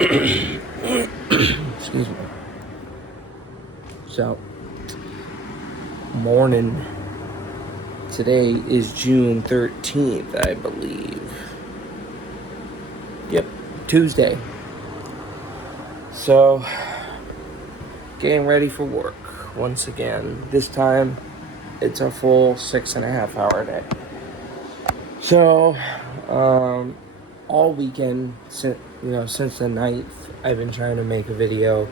Excuse me. So, morning. Today is June 13th, I believe. Yep, Tuesday. So, getting ready for work once again. This time, it's a full 6.5 hour day. So, all weekend, since the 9th, I've been trying to make a video.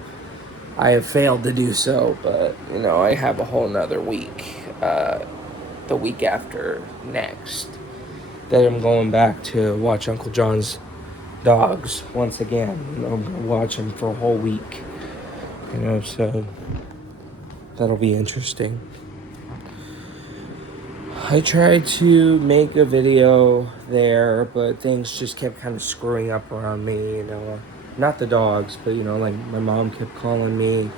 I have failed to do so, but I have a whole nother week, the week after next, that I'm going back to watch Uncle John's dogs once again. I'm gonna watch them for a whole week, so that'll be interesting. I tried to make a video there, but things just kept kind of screwing up around me, not the dogs, but like my mom kept calling me.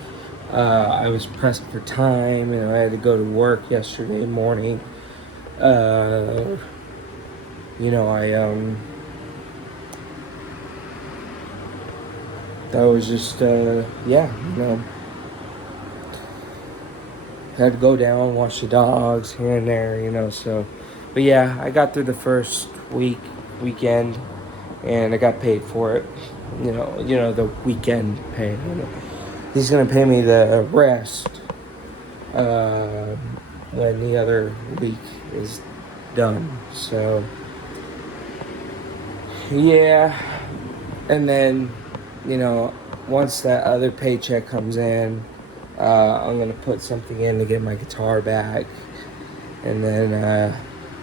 I was pressed for time, and I had to go to work yesterday morning. That was just, had to go down, watch the dogs here and there, so. But yeah, I got through the first weekend, and I got paid for it. The weekend pay. He's gonna pay me the rest when the other week is done. So yeah, and then once that other paycheck comes in, I'm gonna put something in to get my guitar back, and then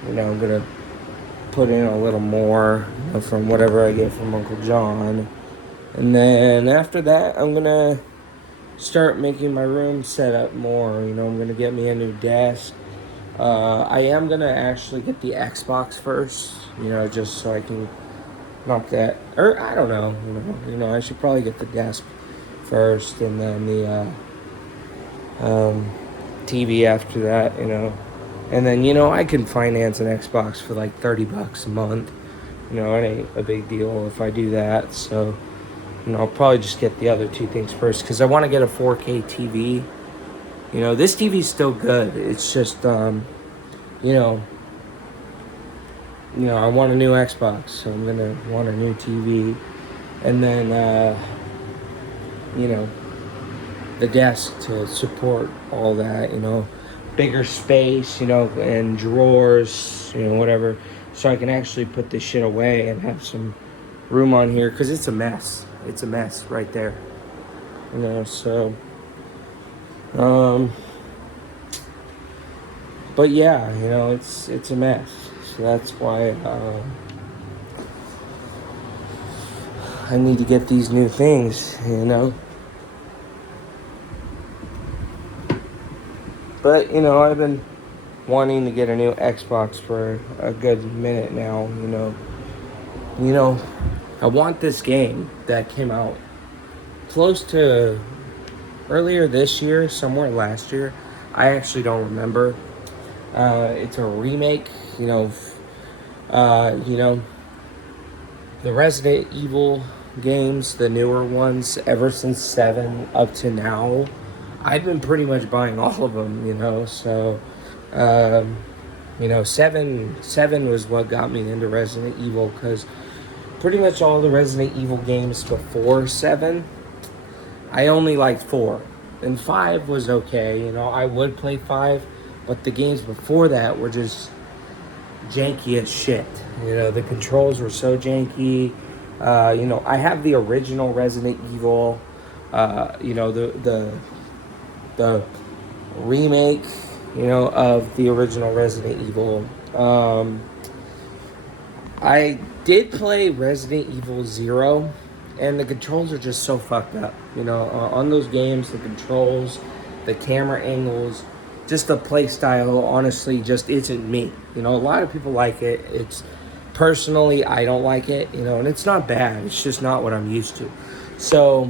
I'm gonna put in a little more from whatever I get from Uncle John, and then after that I'm gonna start making my room set up more. I'm gonna get me a new desk. I am gonna actually get the Xbox first, just so I can knock that, or I don't know, I should probably get the desk first, and then the TV after that, and then I can finance an Xbox for like $30 a month. It ain't a big deal if I do that. So I'll probably just get the other two things first, because I want to get a 4K TV. This TV's still good. It's just I want a new Xbox, so I'm gonna want a new TV, and then the desk to support all that, bigger space, and drawers, whatever, so I can actually put this shit away and have some room on here, because it's a mess. It's a mess right there, so but yeah, it's a mess. So that's why I need to get these new things, But, I've been wanting to get a new Xbox for a good minute now, I want this game that came out close to earlier this year, somewhere last year. I actually don't remember. It's a remake, the Resident Evil games, the newer ones, ever since 7 up to now. I've been pretty much buying all of them, so, 7 was what got me into Resident Evil, because pretty much all the Resident Evil games before 7, I only liked 4, and 5 was okay, I would play 5, but the games before that were just janky as shit, the controls were so janky. I have the original Resident Evil, the remake, of the original Resident Evil. I did play Resident Evil 0, and the controls are just so fucked up. On those games, the controls, the camera angles, just the play style, honestly, just isn't me. A lot of people like it. It's personally, I don't like it, and it's not bad. It's just not what I'm used to. So,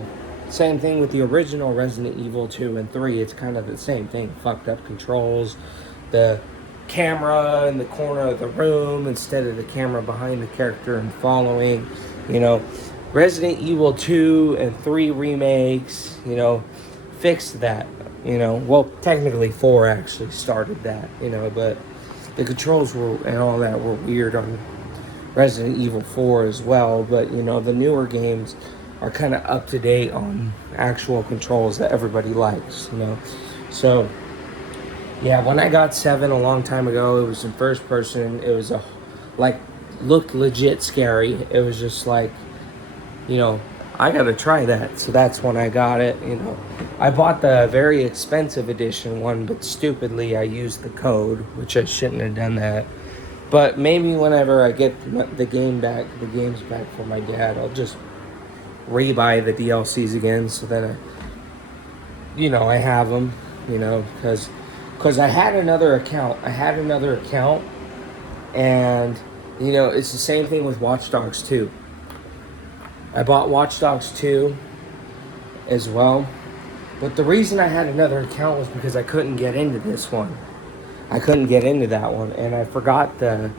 same thing with the original Resident Evil 2 and 3. It's kind of the same thing. Fucked up controls. The camera in the corner of the room instead of the camera behind the character and following. Resident Evil 2 and 3 remakes, fixed that. Well, technically 4 actually started that, but the controls were and all that were weird on Resident Evil 4 as well. But, the newer games are kind of up to date on actual controls that everybody likes. So, yeah, when I got 7 a long time ago, it was in first person. It was looked legit scary. It was just like, I gotta try that. So that's when I got it. I bought the very expensive edition one, but stupidly I used the code, which I shouldn't have done that. But maybe whenever I get the games back for my dad, I'll just rebuy the DLCs again, so that I have them. Because I had another account. And it's the same thing with Watch Dogs 2. I bought Watch Dogs 2 as well. But the reason I had another account was because I couldn't get into this one. I couldn't get into that one. And I forgot the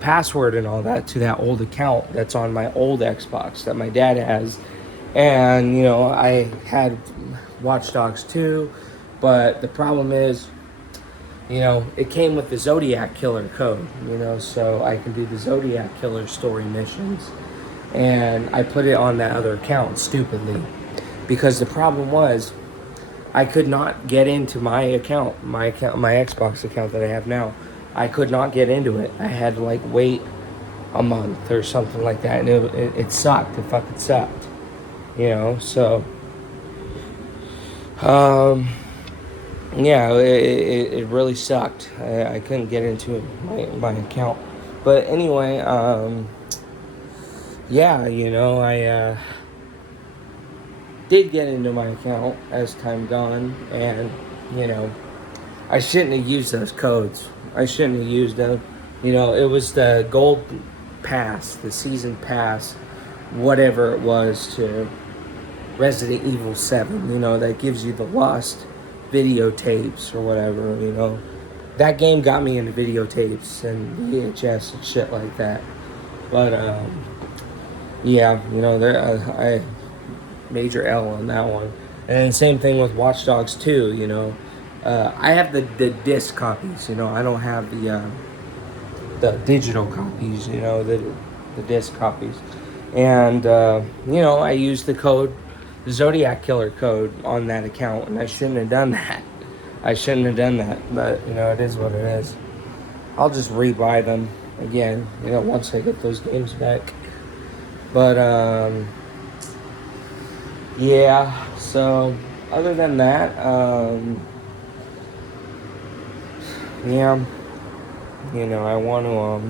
password and all that to that old account that's on my old Xbox that my dad has. And, I had Watch Dogs 2. But the problem is, it came with the Zodiac Killer code, so I can do the Zodiac Killer story missions. And I put it on that other account stupidly, because the problem was I could not get into my Xbox account that I have now. I could not get into it. I had to wait a month or something like that, and it sucked. It fucking sucked, So, yeah, it really sucked. I couldn't get into my account, but anyway, yeah, I did get into my account as time gone, and, I shouldn't have used those codes. I shouldn't have used them. It was the gold pass, the season pass, whatever it was, to Resident Evil 7, that gives you the lost videotapes or whatever, That game got me into videotapes and VHS and shit like that. But, yeah, I major L on that one. And same thing with Watch Dogs 2, I have the disc copies, I don't have the digital copies, the disc copies. And, I use the code, the Zodiac Killer code on that account, and I shouldn't have done that. But, it is what it is. I'll just rebuy them again, once I get those games back. But, yeah, so, other than that, yeah, I want to,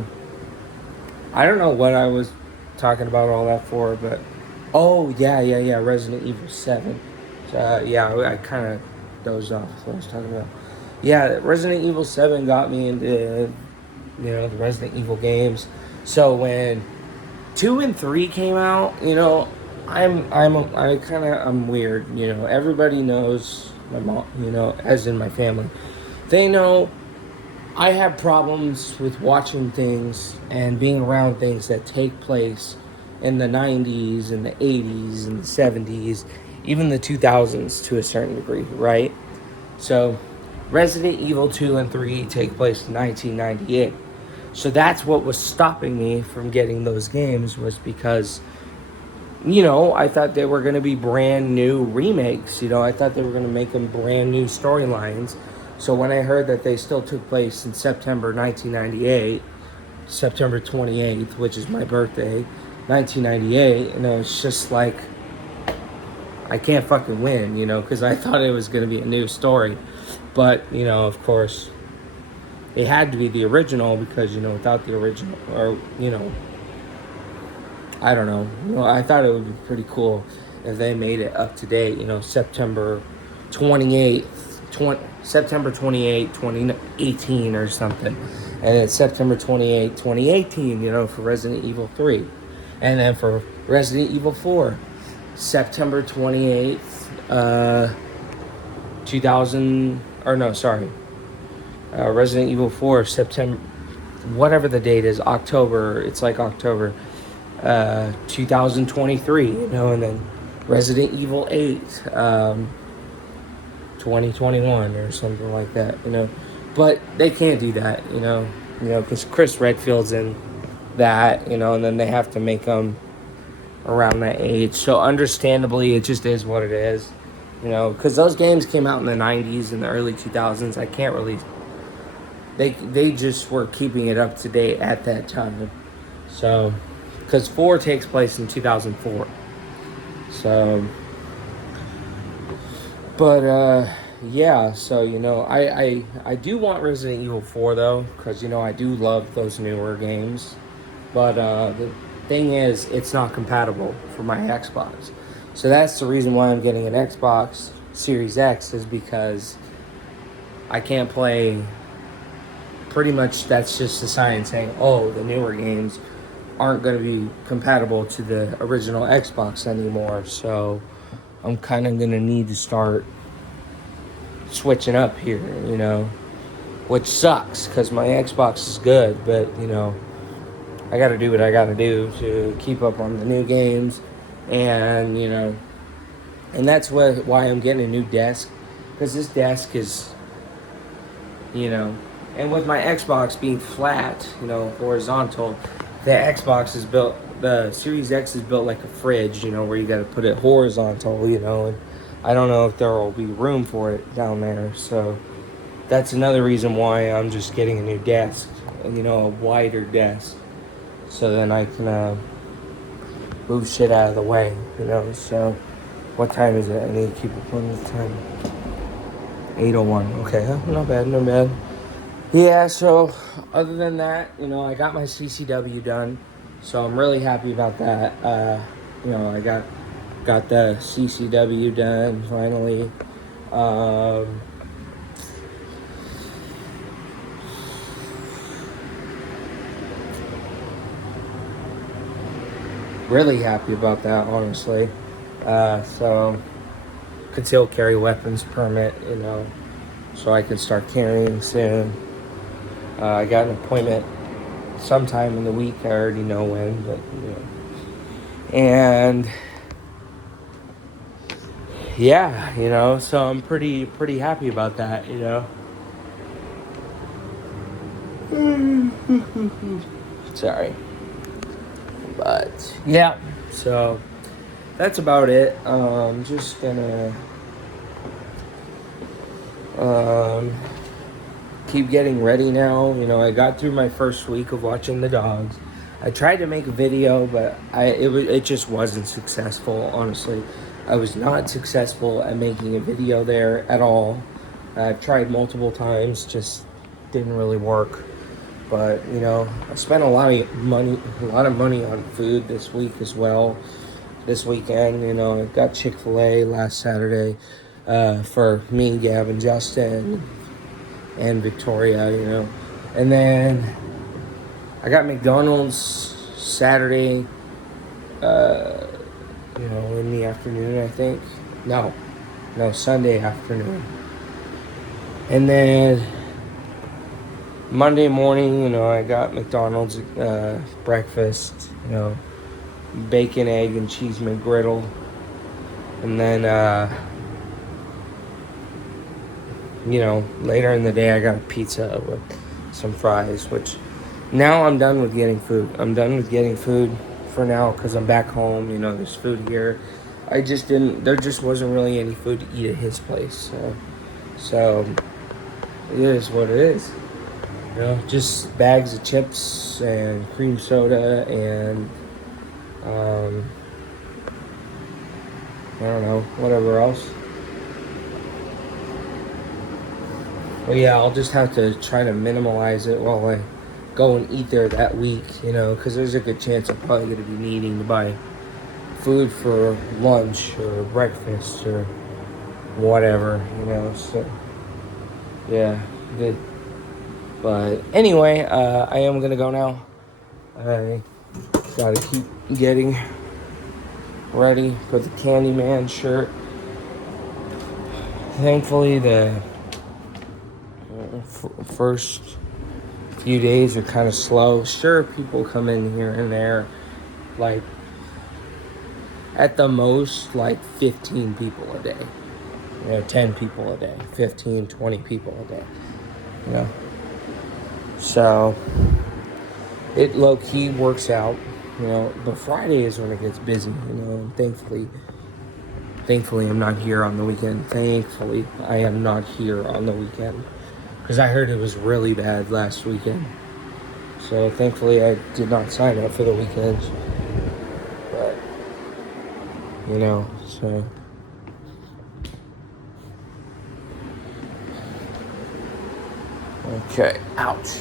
I don't know what I was talking about all that for, but, oh, yeah, Resident Evil 7. Yeah, I kind of dozed off what I was talking about. Yeah, Resident Evil 7 got me into, the Resident Evil games. So when 2 and 3 came out, I'm weird, Everybody knows my mom, as in my family. They know I have problems with watching things and being around things that take place in the 90s and the 80s and the 70s, even the 2000s to a certain degree, right? So Resident Evil 2 and 3 take place in 1998. So that's what was stopping me from getting those games, was because, I thought they were going to be brand new remakes. I thought they were going to make them brand new storylines. So when I heard that they still took place in September 1998, September 28th, which is my birthday, 1998, and it was just like, I can't fucking win, because I thought it was going to be a new story. But, of course, it had to be the original, because, without the original, or, I don't know. I thought it would be pretty cool if they made it up to date, September 28th, 2018 or something. And it's September 28th, 2018, for Resident Evil 3. And then for Resident Evil 4, September 28th, 2000, or no, sorry. Resident Evil 4, September, whatever the date is, October, it's like October 2023, you know, and then Resident Evil 8, 2021 or something like that, you know. But they can't do that, you know, because Chris Redfield's in that, you know, and then they have to make them around that age. So understandably, it just is what it is, you know, because those games came out in the 90s and the early 2000s. I can't really. They just were keeping it up to date at that time. So, because 4 takes place in 2004. So, but yeah. So you know, I do want Resident Evil 4 though, because you know I do love those newer games. But the thing is, it's not compatible for my Xbox. So that's the reason why I'm getting an Xbox Series X, is because I can't play. Pretty much that's just the science saying, oh, the newer games aren't going to be compatible to the original Xbox anymore. So I'm kind of going to need to start switching up here, you know, which sucks because my Xbox is good, but, you know, I got to do what I got to do to keep up on the new games. And, you know, and that's why I'm getting a new desk, because this desk is, you know, and with my Xbox being flat, you know, horizontal, the Series X is built like a fridge, you know, where you got to put it horizontal, you know, and I don't know if there will be room for it down there. So that's another reason why I'm just getting a new desk, you know, a wider desk, so then I can move shit out of the way, you know. So what time is it? I need to keep it on the time. 8:01. Okay, not bad, not bad. Yeah, so other than that, you know, I got my CCW done, so I'm really happy about that. You know, I got the CCW done finally. Really happy about that, honestly. So concealed carry weapons permit, you know, so I can start carrying soon. I got an appointment sometime in the week. I already know when, but you know. And yeah, you know, so I'm pretty happy about that, you know. Sorry. But yeah, so that's about it. Just gonna keep getting ready now. You know, I got through my first week of watching the dogs. I tried to make a video, but it just wasn't successful, honestly. I was not successful at making a video there at all. I've tried multiple times, just didn't really work. But you know, I spent a lot of money on food this week as well. This weekend, you know, I got Chick-fil-A last Saturday for me, Gavin, Justin, and Victoria, you know. And then I got McDonald's Saturday, you know, in the afternoon, I think. No, Sunday afternoon. And then Monday morning, you know, I got McDonald's breakfast, you know, bacon, egg, and cheese McGriddle. And then, you know, later in the day, I got a pizza with some fries, which now I'm done with getting food. I'm done with getting food for now because I'm back home. You know, there's food here. There just wasn't really any food to eat at his place. So it is what it is. You know, just bags of chips and cream soda and, I don't know, whatever else. Well, yeah, I'll just have to try to minimalize it while I go and eat there that week, you know, because there's a good chance I'm probably going to be needing to buy food for lunch or breakfast or whatever, you know, so, yeah, good. But anyway, I am going to go now. I got to keep getting ready for the Candyman shirt. Thankfully, the first few days are kind of slow. Sure, people come in here and there, like at the most like 15 people a day. 10 people a day, 15, 20 people a day. You know. So it low key works out, but Friday is when it gets busy, and thankfully I'm not here on the weekend. Thankfully I am not here on the weekend. Because I heard it was really bad last weekend. So thankfully I did not sign up for the weekends. But so okay, ouch.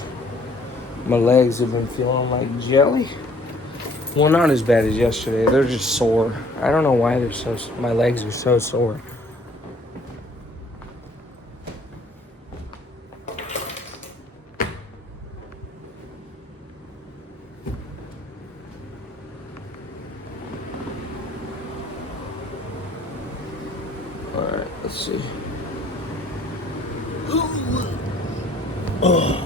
My legs have been feeling like jelly. Well, not as bad as yesterday. They're just sore. I don't know why my legs are so sore. Alright, let's see. Oh.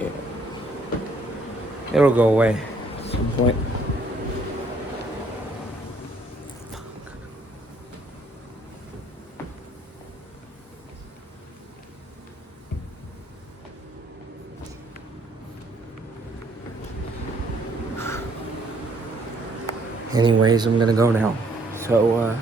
Yeah. It'll go away at some point. Anyways, I'm gonna go now. So,